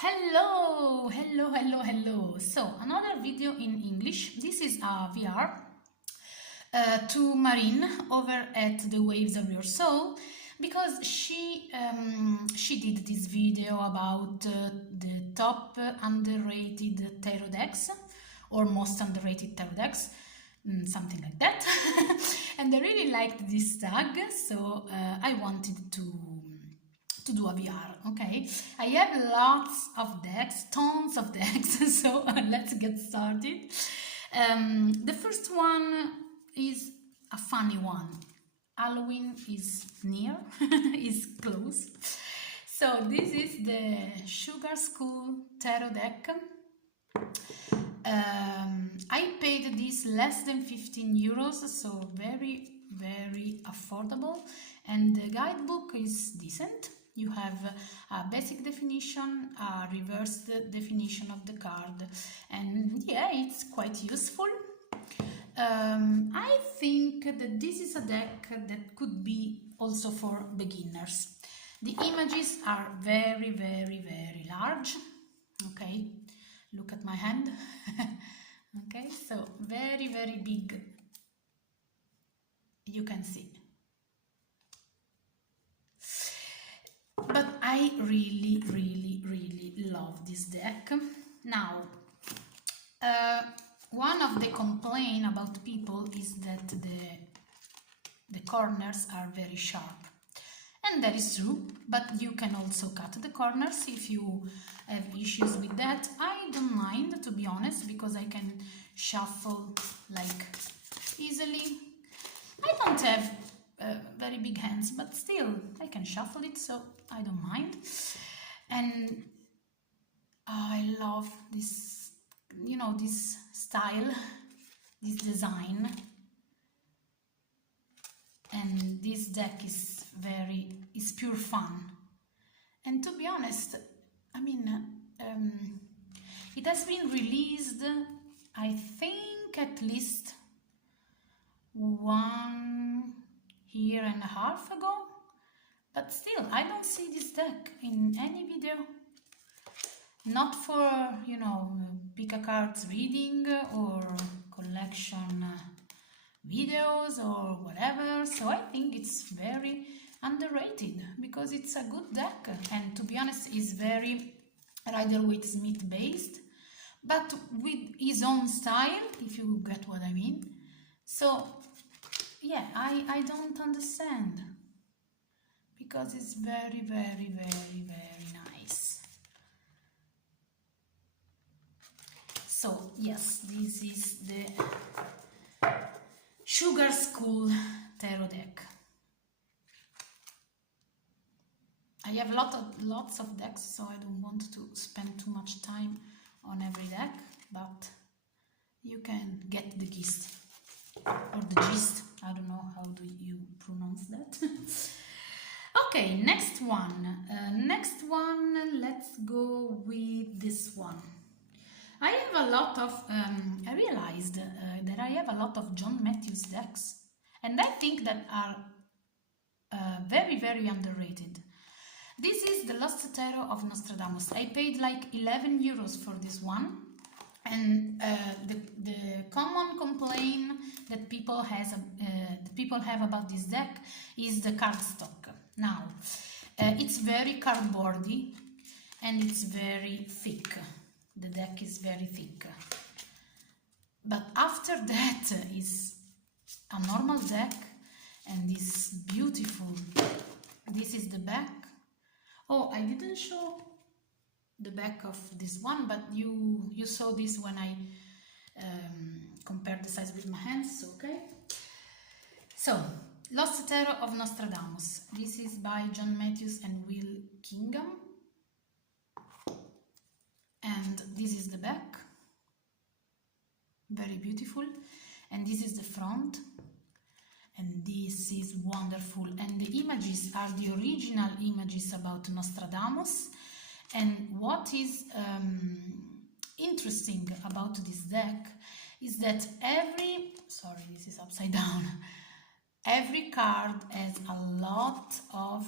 Hello. So, another video in English. This is a VR to Marine over at the Waves of Your Soul, because she did this video about the top underrated tarot decks, or most underrated tarot decks, something like that. And I really liked this tag, so I wanted to do a VR, okay? I have lots of decks, tons of decks, so let's get started. The first one is a funny one. Halloween is near, is close. So this is the Sugar School Tarot deck. I paid this less than 15 euros, so very affordable, and the guidebook is decent. You have a basic definition, a reversed definition of the card, and yeah, it's quite useful. I think that this is a deck that could be also for beginners. The images are very large. Okay, look at my hand. Okay, so very big, you can see. But I really love this deck. Now, one of the complaints about people is that the corners are very sharp. And that is true, but you can also cut the corners if you have issues with that. I don't mind, to be honest, because I can shuffle like easily. I don't have very big hands, but still I can shuffle it, so I don't mind. And I love this, this style, this design. And this deck is pure fun. And to be honest, I mean, it has been released, I think, at least 1.5 years ago, but still I don't see this deck in any video, not for pick a cards reading or collection videos or whatever. So I think it's very underrated because it's a good deck, and to be honest is very Rider-Waite-Smith based, but with his own style, if you get what I mean. So yeah, I don't understand, because it's very nice. So yes, this is the Sugar School Tarot deck. I have lots of decks, so I don't want to spend too much time on every deck, but you can get the gist, or the gist, I don't know how do you pronounce that. Okay, next one, let's go with this one. I have a lot of, I realized that I have a lot of John Matthews decks, and I think that are very underrated. This is the Lost Tarot of Nostradamus. I paid like 11 euros for this one, and the common complaint that people have about this deck is the cardstock. Now, it's very cardboardy and it's very thick. The deck is very thick. But after that is a normal deck, and this beautiful. This is the back. Oh, I didn't show the back of this one, but you saw this when I compared the size with my hands, okay? So, Lost Tarot of Nostradamus. This is by John Matthews and Will Kingham. And this is the back. Very beautiful. And this is the front. And this is wonderful. And the images are the original images about Nostradamus. And what is interesting about this deck is that this is upside down. Every card has a lot of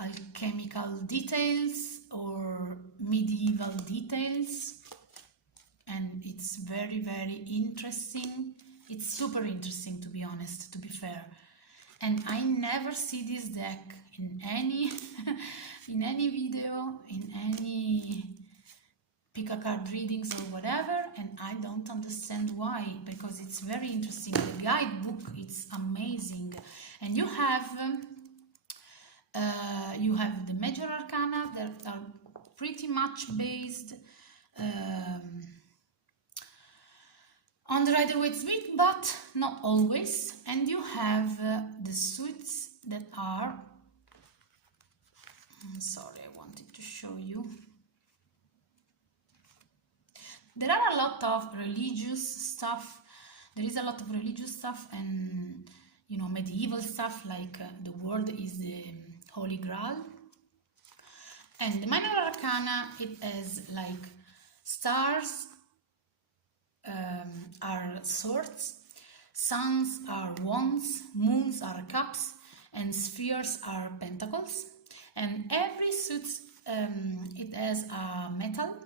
alchemical details or medieval details, and it's very, very interesting. It's super interesting, to be honest, to be fair. And I never see this deck in any in any video, in any pick a card readings or whatever, and I don't understand why, because it's very interesting. The guidebook, it's amazing, and you have the major arcana that are pretty much based on the Rider-Waite-Smith, but not always. And you have the suits that are, sorry, I wanted to show you. There are a lot of religious stuff. There is a lot of religious stuff and, you know, medieval stuff, like the world is the Holy Grail. And the minor arcana, it has like stars are swords, suns are wands, moons are cups, and spheres are pentacles. And every suit, it has a metal.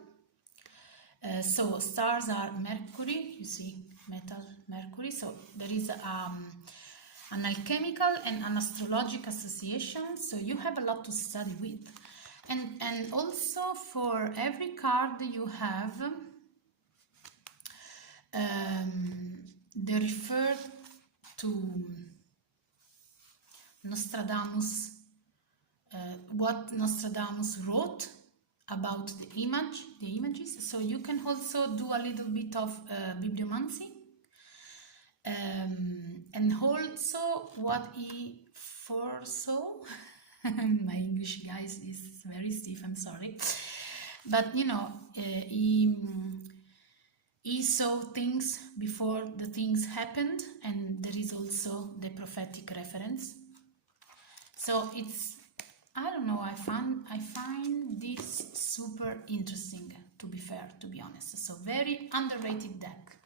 So stars are Mercury, you see, metal, Mercury. So there is an alchemical and an astrological association. So you have a lot to study with. And also for every card you have, they refer to Nostradamus, what Nostradamus wrote about the images. So you can also do a little bit of bibliomancy, and also what he foresaw. My English, guys, is very stiff, I'm sorry, but you know, he saw things before the things happened, and there is also the prophetic reference. So it's, I don't know, I find this super interesting, to be fair, to be honest. So very underrated deck.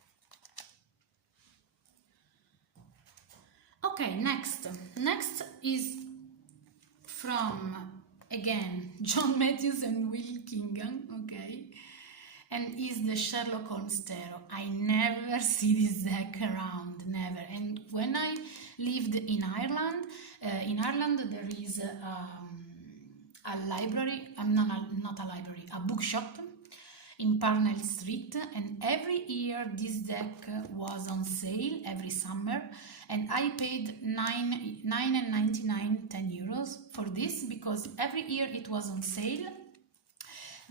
Okay, next is from, again, John Matthews and Will Kingham, okay, and is the Sherlock Holmes Tarot. I never see this deck around, never. And when I lived in Ireland, there is a library, not a library, a bookshop in Parnell Street, and every year this deck was on sale every summer, and I paid 9.99, 10 euros for this, because every year it was on sale.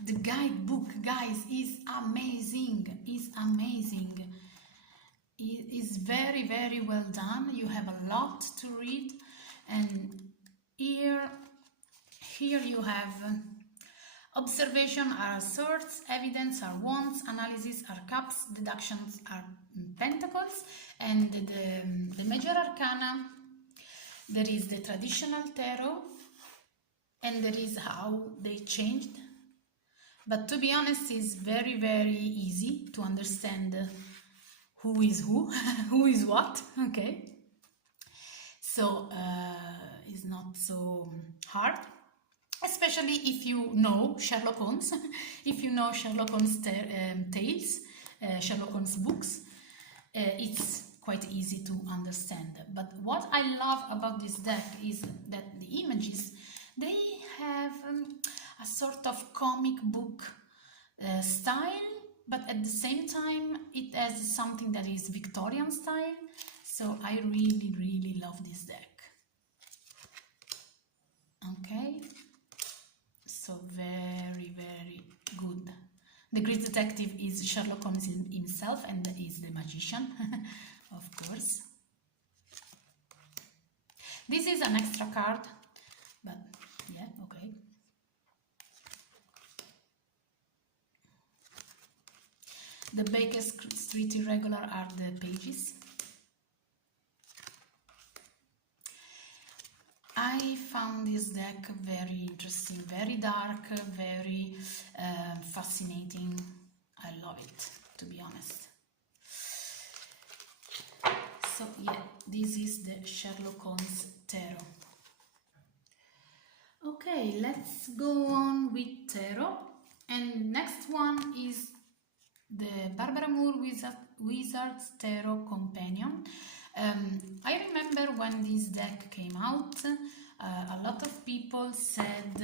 The guidebook, guys, is amazing, it is very, very well done. You have a lot to read, and here you have observation are swords, evidence are wands, analysis are cups, deductions are pentacles, and the major arcana, there is the traditional tarot, and there is how they changed. But to be honest, it's very, very easy to understand who is who, who is what, okay? So it's not so hard. Especially if you know Sherlock Holmes, if you know Sherlock Holmes tales, Sherlock Holmes books, it's quite easy to understand. But what I love about this deck is that the images, they have a sort of comic book style, but at the same time it has something that is Victorian style. So I really, really love this deck. Okay. So very, very good. The great detective is Sherlock Holmes himself, and is the magician, of course. This is an extra card, but yeah, okay. The Baker Street Irregular are the pages. I found this deck very interesting, very dark, very fascinating. I love it, to be honest. So yeah, this is the Sherlock Holmes Tarot. Okay, let's go on with Tarot. And next one is the Barbara Moore Wizard's Tarot Companion. I remember when this deck came out, a lot of people said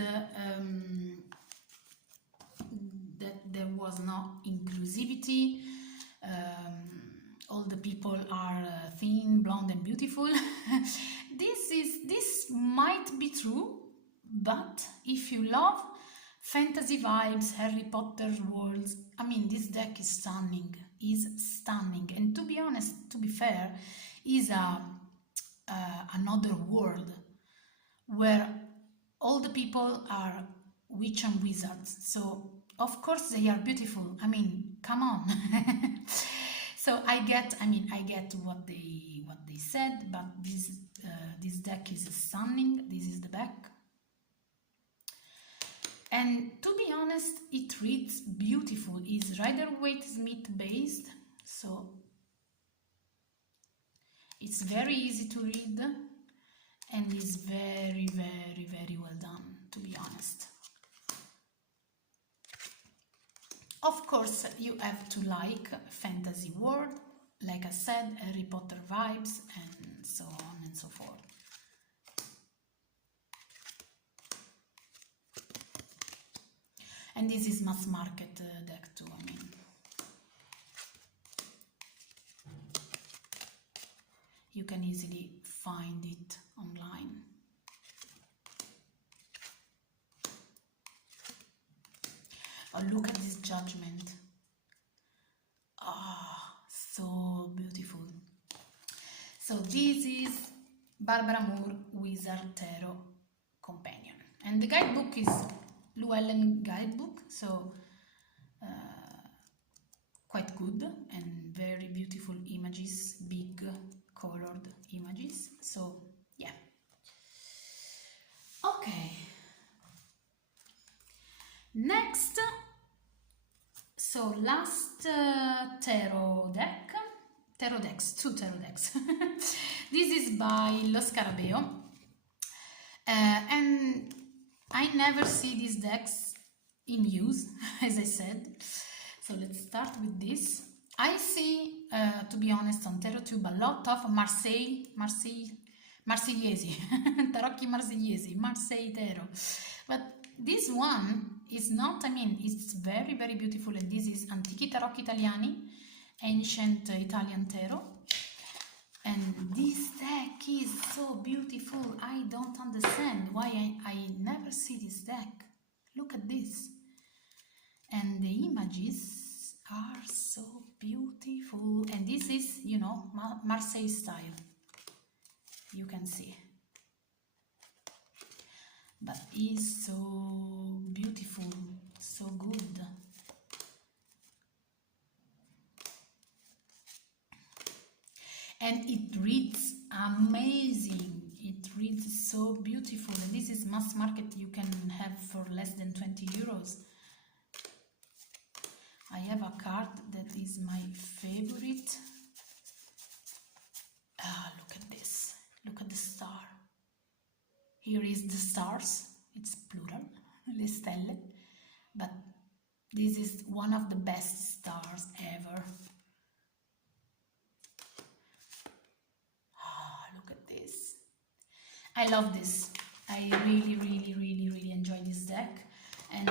that there was no inclusivity. All the people are thin, blonde and beautiful. This might be true, but if you love fantasy vibes, Harry Potter worlds, I mean, this deck is stunning, and to be honest, to be fair, is another world where all the people are witch and wizards, so of course they are beautiful. I mean, come on. So I get what they said, but this deck is stunning. This is the back. And to be honest, it reads beautiful. It's Rider-Waite-Smith based, so it's very easy to read and is very, very, very well done, to be honest. Of course, you have to like fantasy world, like I said, Harry Potter vibes, and so on and so forth. And this is mass market deck too, I mean. You can easily find it online. Oh, look at this Judgment. Ah, so beautiful. So this is Barbara Moore Wizard Tarot Companion. And the guidebook is Llewellyn guidebook, so quite good and very beautiful images, big colored images. So yeah. Okay. Next, so last two tarot decks. This is by Lo Scarabeo, and I never see these decks in use, as I said. So let's start with this. I see, to be honest, on TarotTube a lot of Marseillesi, Tarocchi Marseillesi, Marseille Tarot. But this one is not, I mean, it's very, very beautiful, and this is Antichi Tarocchi Italiani, Ancient Italian Tarot. And this deck is so beautiful. I don't understand why I never see this deck. Look at this. And the images are so beautiful. And this is, you know, Marseille style. You can see. But it's so beautiful, so good. And it reads amazing. It reads so beautiful. And this is mass market. You can have for less than 20 euros. I have a card that is my favorite. Ah, look at this. Look at the star. Here is the stars. It's plural, le stelle. But this is one of the best stars ever. I love this. I really, really, really, really enjoy this deck, and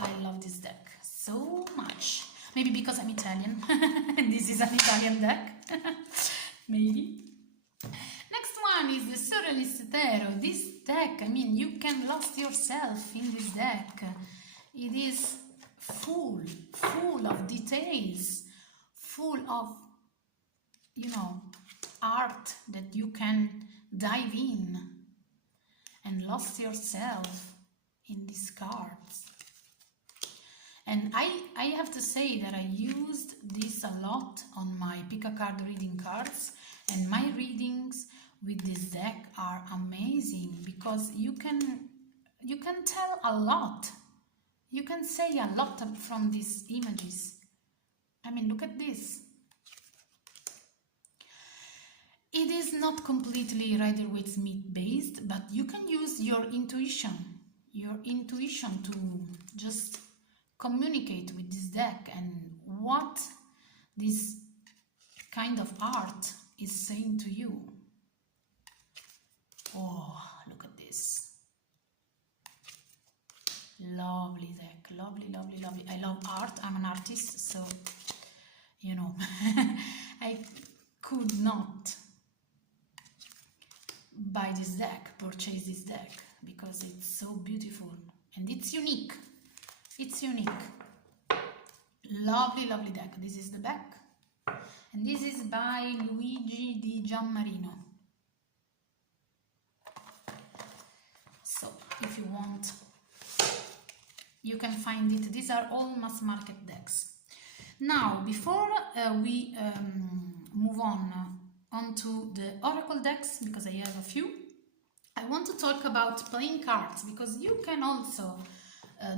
I love this deck so much. Maybe because I'm Italian and this is an Italian deck. Maybe. Next one is the Surrealist Tarot. This deck, I mean, you can lost yourself in this deck. It is full of details, full of, you know, art that you can dive in and lost yourself in these cards. And I have to say that I used this a lot on my pick a card reading cards, and my readings with this deck are amazing because you can tell a lot. You can say a lot from these images. I mean, look at this. It is not completely Rider-Waite-Smith based, but you can use your intuition to just communicate with this deck and what this kind of art is saying to you. Oh, look at this. Lovely deck, lovely, lovely, lovely. I love art. I'm an artist, so, you know, I could not buy this deck, purchase this deck, because it's so beautiful and it's unique. It's unique. Lovely, lovely deck. This is the back, and this is by Luigi Di Giammarino. So if you want, you can find it. These are all mass market decks. Now, before we move onto the oracle decks, because I have a few, I want to talk about playing cards, because you can also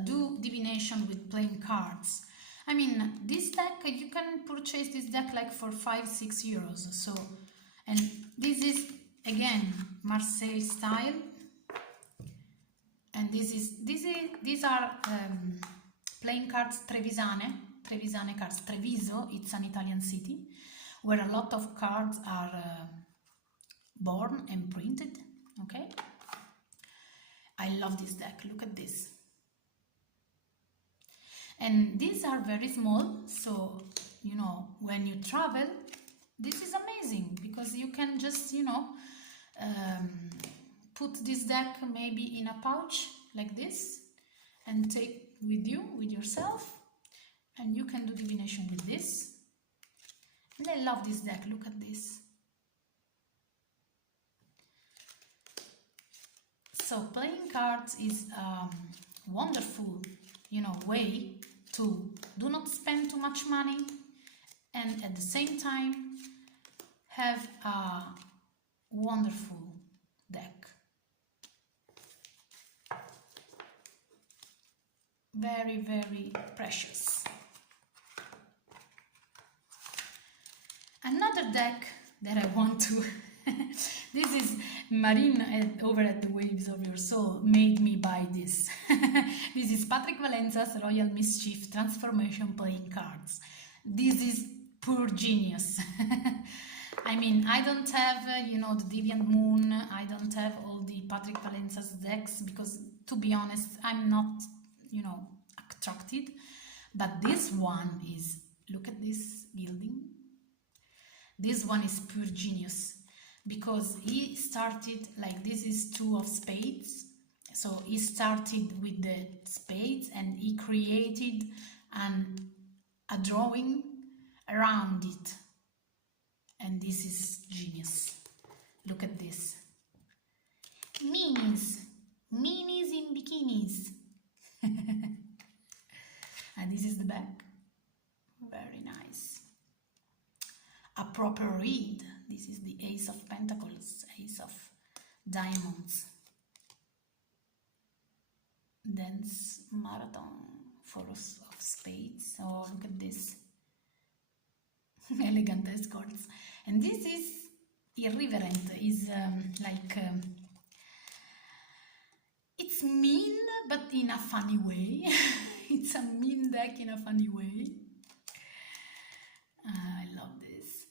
do divination with playing cards. I mean, this deck, you can purchase this deck like for 5-6 euros. So, and this is again Marseille style, and these are playing cards Trevisane cards. Treviso, it's an Italian city where a lot of cards are born and printed. Okay, I love this deck. Look at this. And these are very small, so, you know, when you travel, this is amazing, because you can just, you know, put this deck maybe in a pouch like this and take with you, with yourself, and you can do divination with this. And I love this deck. Look at this. So playing cards is a wonderful, you know, way to do not spend too much money and at the same time have a wonderful deck. Very, very precious. Another deck that I want to this is Marine over at the Waves of Your Soul made me buy this. This is Patrick Valenza's Royal Mischief Transformation playing cards. This is pure genius. I mean, I don't have, you know, the Deviant Moon, I don't have all the Patrick Valenza's decks, because, to be honest, I'm not, you know, attracted. But this one is, look at this building. This one is pure genius, because he started, like, this is 2 of spades. So he started with the spades and he created a drawing around it. And this is genius. Look at this. Minis in bikinis. And this is the back. Very nice. A proper read. This is the Ace of Pentacles, Ace of Diamonds. Dance Marathon, 4 of Spades. Oh, look at this. Elegant escorts. And this is irreverent, is it's mean, but in a funny way. It's a mean deck in a funny way. I love this.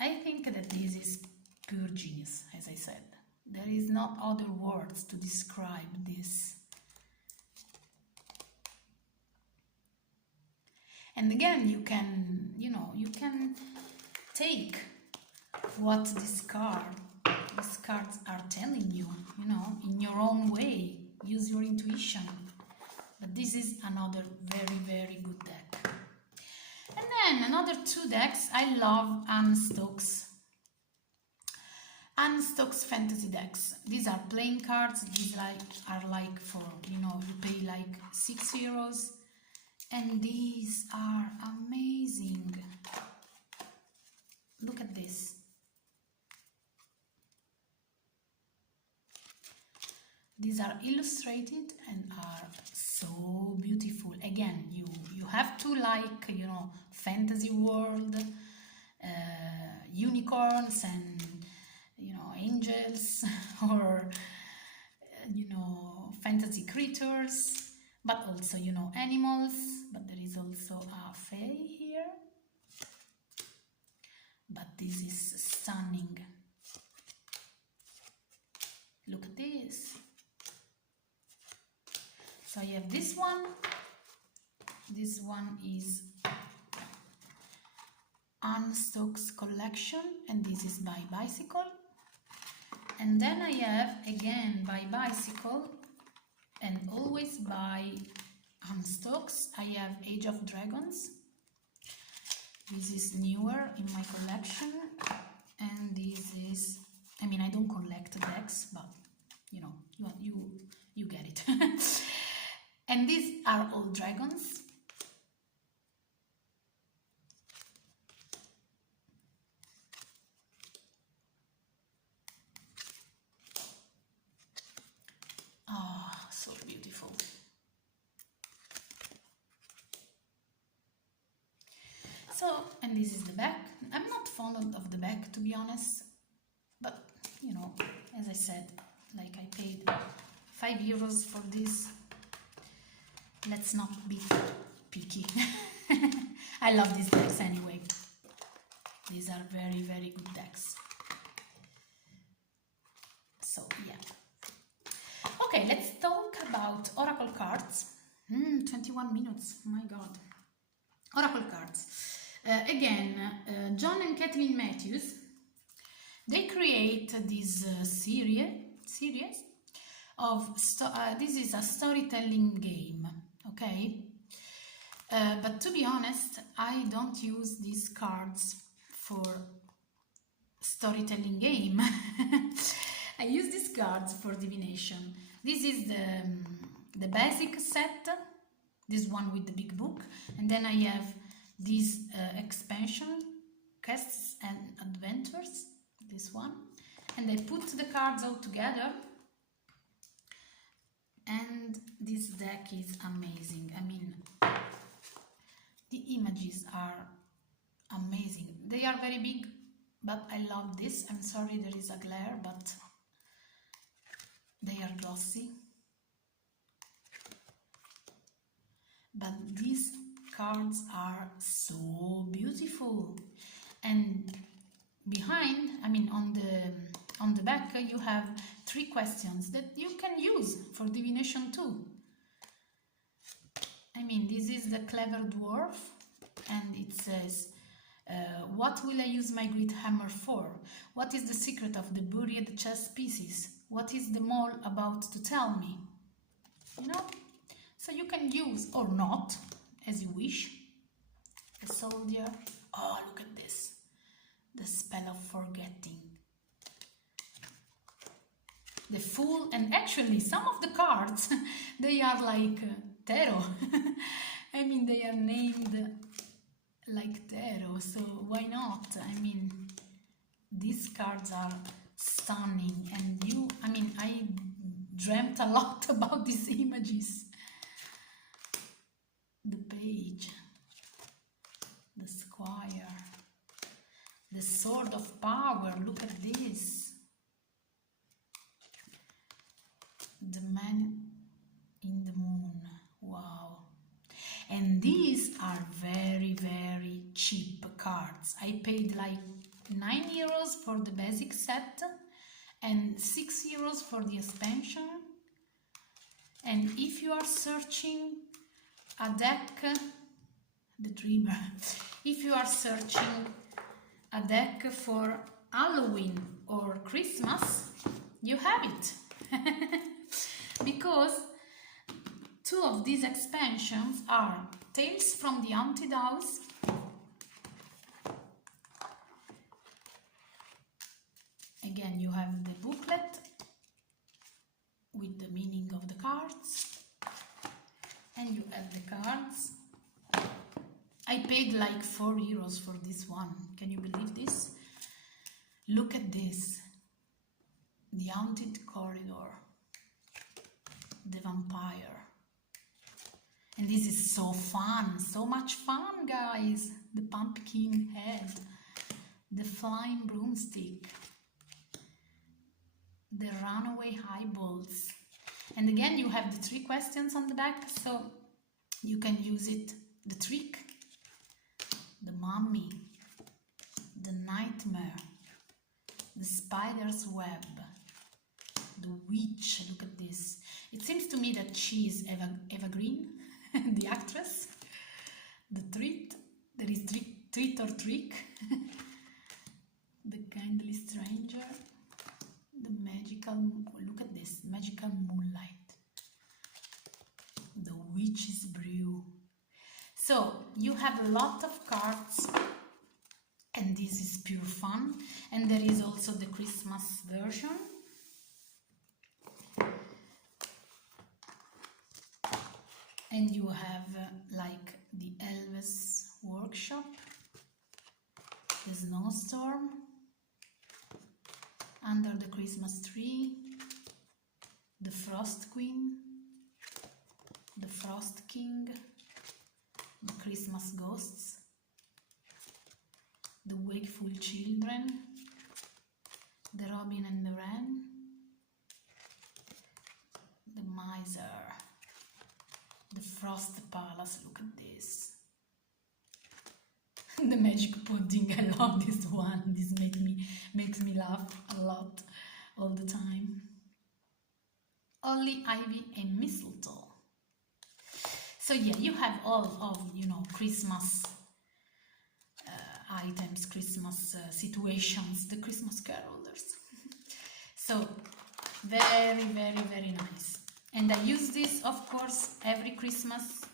I think that this is pure genius, as I said. There is not other words to describe this. And again, you can, you know, you can take what these cards are telling you, you know, in your own way. Use your intuition. But this is another very, very good deck. And then another 2 decks. I love Anne Stokes fantasy decks. These are playing cards. These are like for, you know, you pay like 6 euros. And these are amazing. Look at this. These are illustrated and are so beautiful. Again, you have to like, you know, fantasy world, unicorns and, you know, angels, or, you know, fantasy creatures, but also, you know, animals. But there is also a fae here. But this is stunning. Look at this. So I have this one. This one is Anne Stokes collection, and this is by Bicycle. And then I have again by Bicycle and always by Anne Stokes. I have Age of Dragons. This is newer in my collection, and this is, I mean, I don't collect decks, but you know, you get it. And these are all dragons. Ah, so beautiful. So, and this is the back. I'm not fond of the back, to be honest, but you know, as I said, like I paid €5 for this. Let's not be picky. I love these decks anyway. These are very, very good decks. So, yeah. Okay, let's talk about Oracle cards. 21 minutes, my god. Oracle cards. Again, John and Kathleen Matthews, they create this series of, this is a storytelling game, okay? But to be honest, I don't use these cards for storytelling game. I use these cards for divination. This is the basic set, this one with the big book, and then I have this expansion, Quests and Adventures, this one, and I put the cards all together, and this deck is amazing. I mean, the images are amazing. They are very big, but I love this. I'm sorry there is a glare, but they are glossy. But these cards are so beautiful. And behind, I mean on the back, you have 3 questions that you can use for divination too. I mean, this is the Clever Dwarf, and it says, what will I use my great hammer for? What is the secret of the buried chess pieces? What is the mole about to tell me? You know? So you can use, or not, as you wish. The soldier. Oh, look at this. The spell of forgetting. The fool, and actually some of the cards, they are like tarot. I mean, they are named like tarot, so why not? I mean, these cards are stunning, and I mean, I dreamt a lot about these images. The page, the squire, the sword of power, look at this. The man in the moon, wow. And these are very, very cheap cards. I paid like €9 for the basic set and €6 for the expansion. And if you are searching a deck, the dreamer, if you are searching a deck for Halloween or Christmas, you have it. Because 2 of these expansions are Tales from the Haunted House again, you have the booklet with the meaning of the cards, and you have the cards. I paid like €4 for this one. Can you believe this? Look at this. The Haunted Corridor. The Vampire. And this is so fun. So much fun, guys. The Pumpkin Head. The Flying Broomstick. The Runaway Eyeballs. And again, you have the 3 questions on the back, so you can use it. The trick, the mummy, the nightmare, the spider's web, the witch. Look at this. It seems to me that she is Eva Green, the actress. The treat, there is treat or trick. The kindly stranger, the magical, look at this, magical moonlight, the witch's brew. So you have a lot of cards, and this is pure fun. And there is also the Christmas version. And you have like the Elvis workshop, the snowstorm, under the Christmas tree, the Frost Queen, the Frost King, the Christmas ghosts, the wakeful children, the Robin and the Wren, the miser, the Frost Palace. Look at this. The magic pudding. I love this one. This makes me laugh a lot all the time. Holly, ivy, and mistletoe. So yeah, you have all of, you know, Christmas items, Christmas situations, the Christmas carolers. So very, very, very nice. And I use this, of course, every Christmas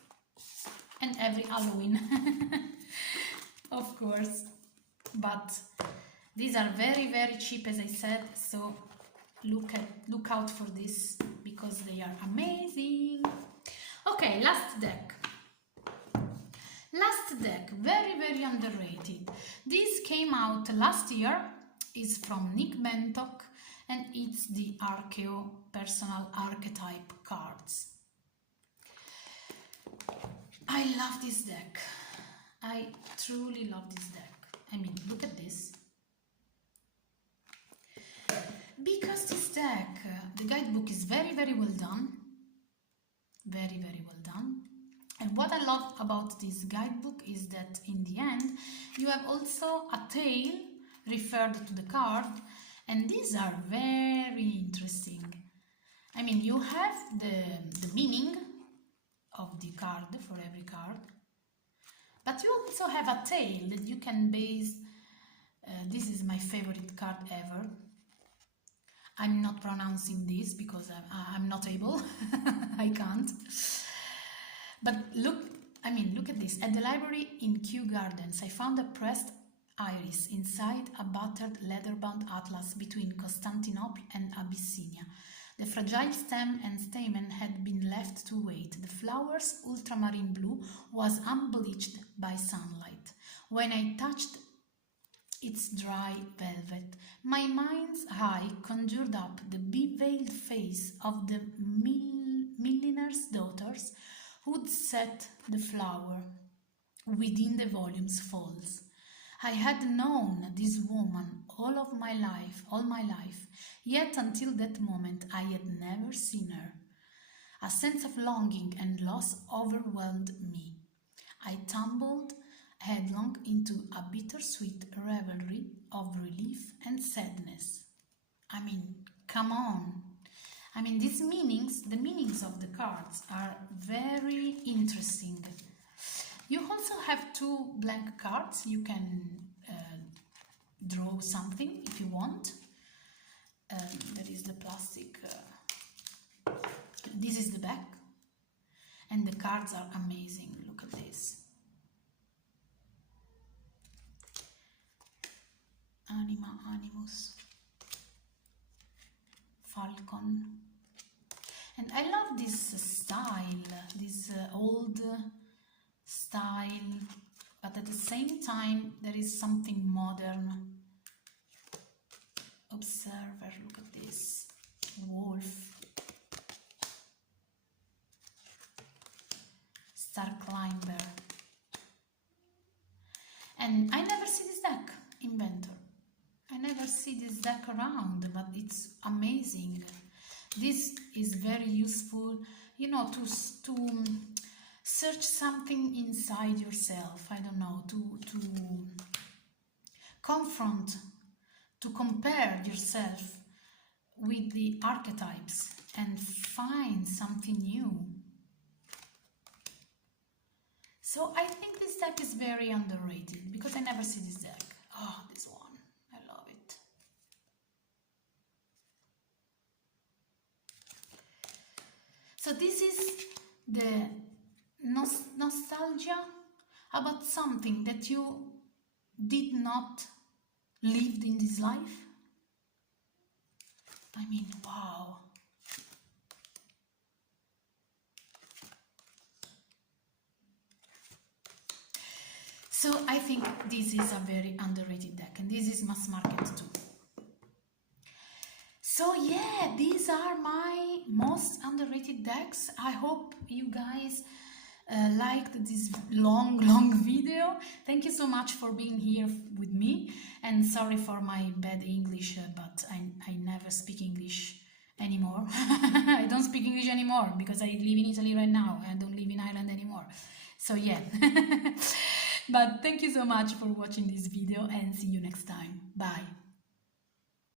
and every Halloween. Of course, but these are very, very cheap, as I said, so look out for this because they are amazing. Okay, last deck, very, very underrated. This came out last year, is from Nick Bentock, and it's the Archaeo personal archetype cards. I love this deck. I truly love this deck. I mean, look at this. Because this deck, the guidebook is very, very well done. Very, very well done. And what I love about this guidebook is that in the end, you have also a tale referred to the card. And these are very interesting. I mean, you have the meaning of the card for every card. But you also have a tale that you can base. This is my favorite card ever. I'm not pronouncing this because I'm not able. I can't. But look at this. At the library in Kew Gardens, I found a pressed iris inside a battered leather-bound atlas between Constantinople and Abyssinia. The fragile stem and stamen had been left to wait. The flower's ultramarine blue was unbleached by sunlight. When I touched its dry velvet, my mind's eye conjured up the beveiled face of the milliner's daughters who'd set the flower within the volume's folds. I had known this woman all my life, yet until that moment I had never seen her. A sense of longing and loss overwhelmed me. I tumbled headlong into a bittersweet revelry of relief and sadness. I mean, come on. I mean, the meanings of the cards are very interesting. You also have 2 blank cards. You can draw something if you want. There is the plastic. This is the back. And the cards are amazing. Look at this. Anima, animus, falcon. And I love this style, this old style, but at the same time there is something modern. Observer, look at this. Wolf. Star climber. And I never see this deck, Inventor. I never see this deck around, but it's amazing. This is very useful, you know, to search something inside yourself. I don't know, to confront, to compare yourself with the archetypes and find something new. So I think this deck is very underrated because I never see this deck. Oh, this one, I love it. So this is the nostalgia about something that you did not live in this life. I mean, wow. So I think this is a very underrated deck, and this is mass market too. So yeah, these are my most underrated decks. I hope you guys liked this long video. Thank you so much for being here with me, and sorry for my bad English, but I never speak English anymore. I don't speak English anymore because I live in Italy right now. I don't live in Ireland anymore. So yeah. But thank you so much for watching this video, and see you next time. Bye.